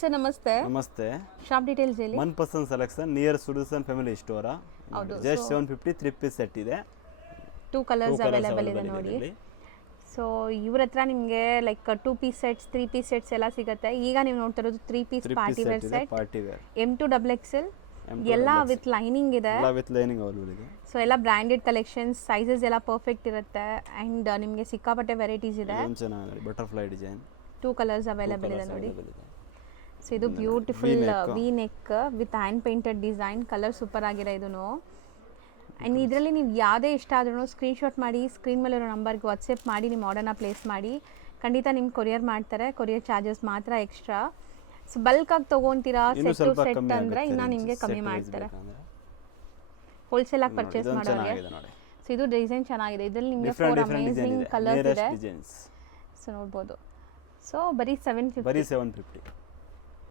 Sir ನಮಸ್ತೆ. ನಮಸ್ತೆ. Shop details ಹೇಳಿ. Manpasand selection near Sudarshan family store. Just 750 3 piece set ಇದೆ. 2 ಕಲರ್ಸ್ ಅವೈಲೇಬಲ್ ಇದೆ ನೋಡಿ. ಸೊ ಇವ್ರ ಹತ್ರ ನಿಮಗೆ like 2 piece sets 3 piece sets ಎಲ್ಲ ಸಿಗುತ್ತೆ. ಈಗ ನೀವು ನೋಡ್ತಾ ಇರೋದು 3 piece party wear set, M2 XXL ಎಲ್ಲ ವಿತ್ ಲೈನಿಂಗ್ ಇದೆ. ಎಲ್ಲ ವಿತ್ ಲೈನಿಂಗ್ ಅವೈಲೇಬಲ್ ಇದೆ. ಸೊ ಎಲ್ಲ ಬ್ರಾಂಡೆಡ್ ಕಲೆಕ್ಷನ್ಸ್, ಸೈಜಸ್ ಎಲ್ಲ ಪರ್ಫೆಕ್ಟ್ ಇರುತ್ತೆ ಅಂಡ್ ನಿಮಗೆ ಸಿಕ್ಕಾಪಟ್ಟೆ ವೆರೈಟೀಸ್ ಇದೆ. ಚೆನ್ನಾಗಿದೆ. ಬಟರ್ಫ್ಲೈ ಡಿಸೈನ್ 2 ಕಲರ್ಸ್ ಅವೈಲೇಬಲ್ ಇದೆ ನೋಡಿ. ಸೊ ಇದು beautiful V neck with hand painted design. Colour super ಆಗಿದೆ ಇದೂ. ಆ್ಯಂಡ್ ಇದರಲ್ಲಿ ನೀವು ಯಾವುದೇ ಇಷ್ಟ ಆದ್ರೂ ಸ್ಕ್ರೀನ್ಶಾಟ್ ಮಾಡಿ ಸ್ಕ್ರೀನ್ ಮೇಲೆ ಇರೋ ನಂಬರ್ಗೆ ವಾಟ್ಸಪ್ ಮಾಡಿ ನಿಮ್ಮ ಆರ್ಡರ್ನ ಪ್ಲೇಸ್ ಮಾಡಿ. ಖಂಡಿತ ನಿಮ್ಗೆ ಕೊರಿಯರ್ ಮಾಡ್ತಾರೆ. ಕೊರಿಯರ್ ಚಾರ್ಜಸ್ ಮಾತ್ರ ಎಕ್ಸ್ಟ್ರಾ. ಸೊ ಬಲ್ಕಾಗಿ ತೊಗೊತೀರಾ ಸೆಟ್ ಟು ಸೆಟ್ ಅಂದರೆ ಇನ್ನೂ ನಿಮಗೆ ಕಮ್ಮಿ ಮಾಡ್ತಾರೆ ಹೋಲ್ಸೇಲಾಗಿ ಪರ್ಚೇಸ್ ಮಾಡೋರಿಗೆ. ಸೊ ಇದು ಡಿಸೈನ್ ಚೆನ್ನಾಗಿದೆ. ಇದರಲ್ಲಿ ನಿಮಗೆ 4 ಅಮೇಜಿಂಗ್ ಕಲರ್ಸ್ ಇದೆ. ಸೊ ನೋಡ್ಬೋದು. ಸೊ ಬರೀ 750.